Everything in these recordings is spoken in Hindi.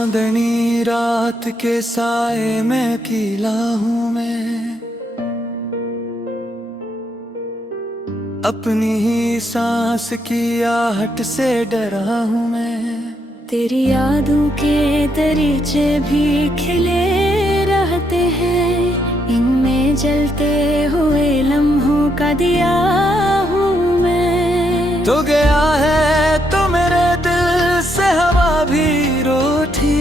चांदनी रात के साए में कीला हूँ मैं, अपनी ही सांस की आहट से डरा हूँ मैं। तेरी यादों के दरीचे भी खिले रहते हैं, इनमें जलते हुए लम्हों का दिया हूँ मैं। तो गया है तो मेरे दिल से हवा भी रूठी,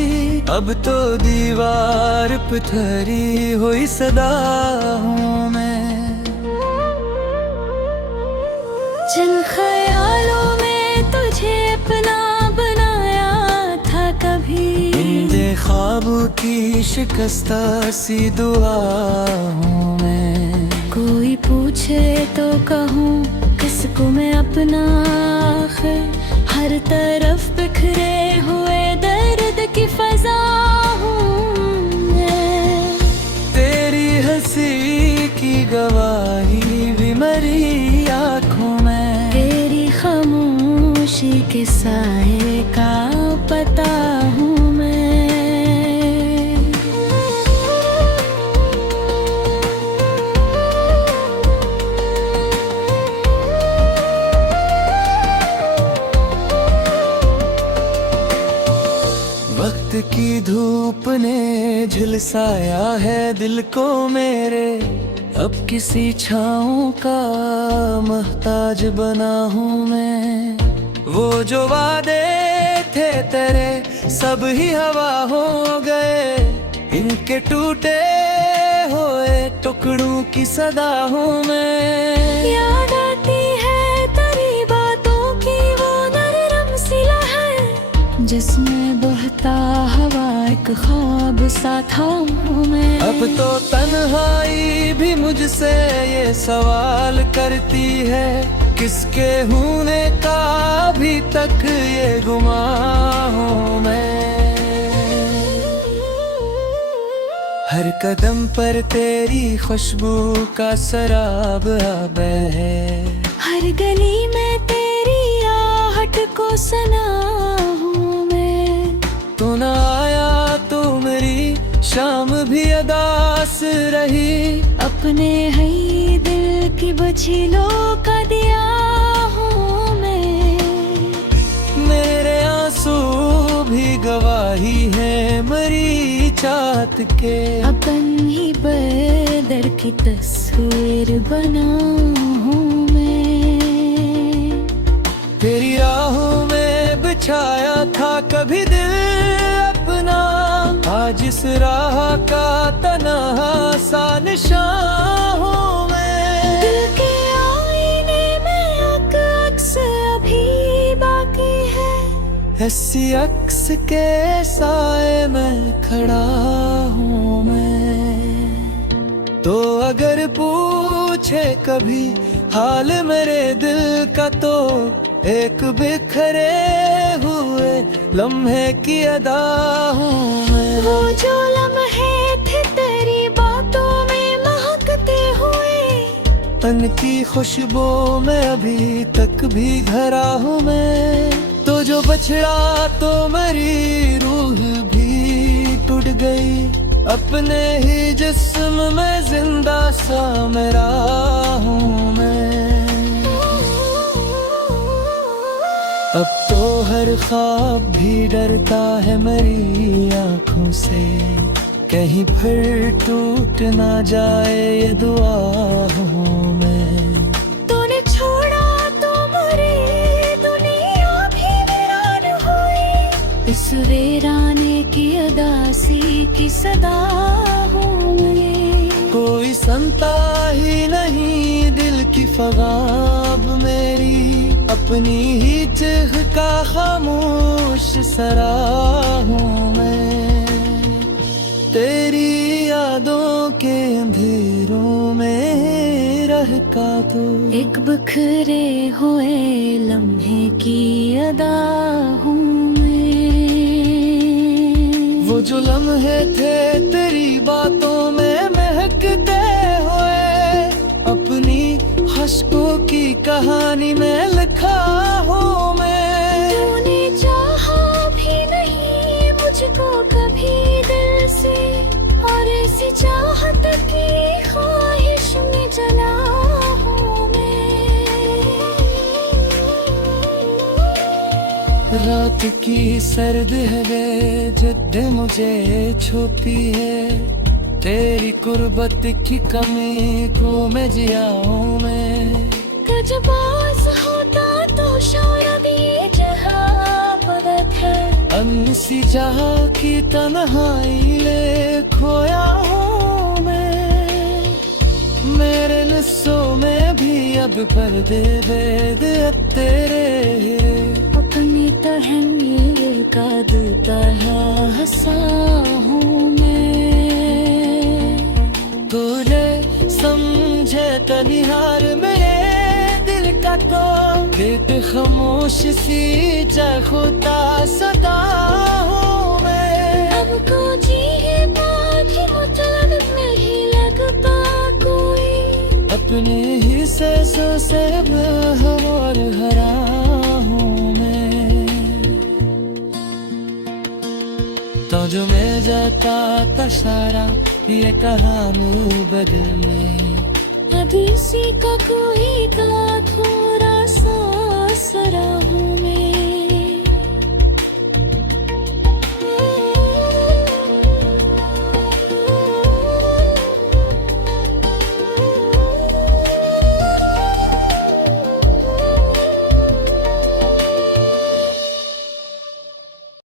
अब तो दीवार पथरी हुई सदा हूँ मैं। जिन ख्यालों में तुझे अपना बनाया था कभी, इन ख्वाबों की शिकस्ता सी दुआ हूँ मैं। कोई पूछे तो कहूँ किसको मैं अपना, हर तरफ बिखरे हुए दर्द की फजा हूँ मैं। तेरी हंसी की गवाही भी मरी आँखों में, तेरी खामोशी के साए का पता हूँ मैं। वक्त की धूप ने झुलसाया है दिल को मेरे, अब किसी छाँव का मोहताज बना हूँ मैं। वो जो वादे थे तेरे सब ही हवा हो गए, इनके टूटे हुए टुकड़ों की सदा हूँ मैं। याद आती है तेरी बातों की वो नरम सी लहर, जिसमें बहता हवा एक ख्वाब सा था मैं। अब तो तन्हाई भी मुझसे ये सवाल करती है, किसके होने का अभी तक ये गुमा हूँ मैं। हर कदम पर तेरी खुशबू का सराब आब है, हर गली में तेरी आहट को सना हूँ मैं। तू ना आया तो मेरी शाम भी अदास रही, अपने ही दिल की बछिलों का दिया हूँ मैं। मेरे आंसू भी गवाही है मरी चाहत के, अपन ही बदर की तस्वीर बना हूँ मैं। तेरी राहों में बिछाया था कभी दिल अपना, आज इस राह का तन्हा सा निशान हूँ मैं। दिल के आईने में अक्स अभी बाकी है, ऐसी अक्स के साए में खड़ा हूँ मैं। तो अगर पूछे कभी हाल मेरे दिल का, तो एक बिखरे हुए लम्हे की अदा हूँ मैं। वो जो लम्हे थे तेरी बातों में महकते हुए, तन की खुशबू में अभी तक भी भरा हूँ मैं। तो जो बछड़ा तो मेरी रूह भी टूट गई, अपने ही जिस्म में जिंदा सा मेरा हूँ मैं। अब तो हर ख्वाब भी डरता है मेरी आँखों से, कहीं फिर टूट ना जाए ये दुआ हूँ मैं। तूने छोड़ा तो मेरी दुनिया भी वीरान हुई, इस वीराने की अदासी की सदा हूँ मैं। कोई सुनता ही नहीं दिल की फगाब मेरी, अपनी ही चिढ़ का खामोश सरा हूँ मैं। तेरी यादों के अंधेरों में रह का तो एक बिखरे हुए लम्हे की अदा हूँ मैं। वो जो लम्हे थे तेरी बातों में महकते हुए, अपनी खुशबू की कहानी में लिखा हूँ मैं। तूने चाहा भी नहीं मुझको चाहत की ख्वाहिश में जला हूँ मैं। रात की सर्द हवे जिद मुझे छुपी है, तेरी कुर्बत की कमी को मैं जिया हूँ मैं। गजबाज होता तो शायद ये जहाँ बदत है, अम्न सी जहाँ की तन्हाई ले खोया हूँ मैं। मेरे नसों में भी अब पर्दे बेद तेरे, अपनी तहमीर का तरह हंसा हूँ मैं। तूने समझे तनिहार मेरे दिल का तो बेट खामोश सी खुदा सदा हूँ मैं। अब को जी बाकी मतलब नहीं लगता कोई, अपने ही सहसों से और हरा हूँ मैं। तो जो मैं जाता था सारा ये कहानी बदल में, अभी सी का कोई का थोड़ा सा सरा हूँ मैं।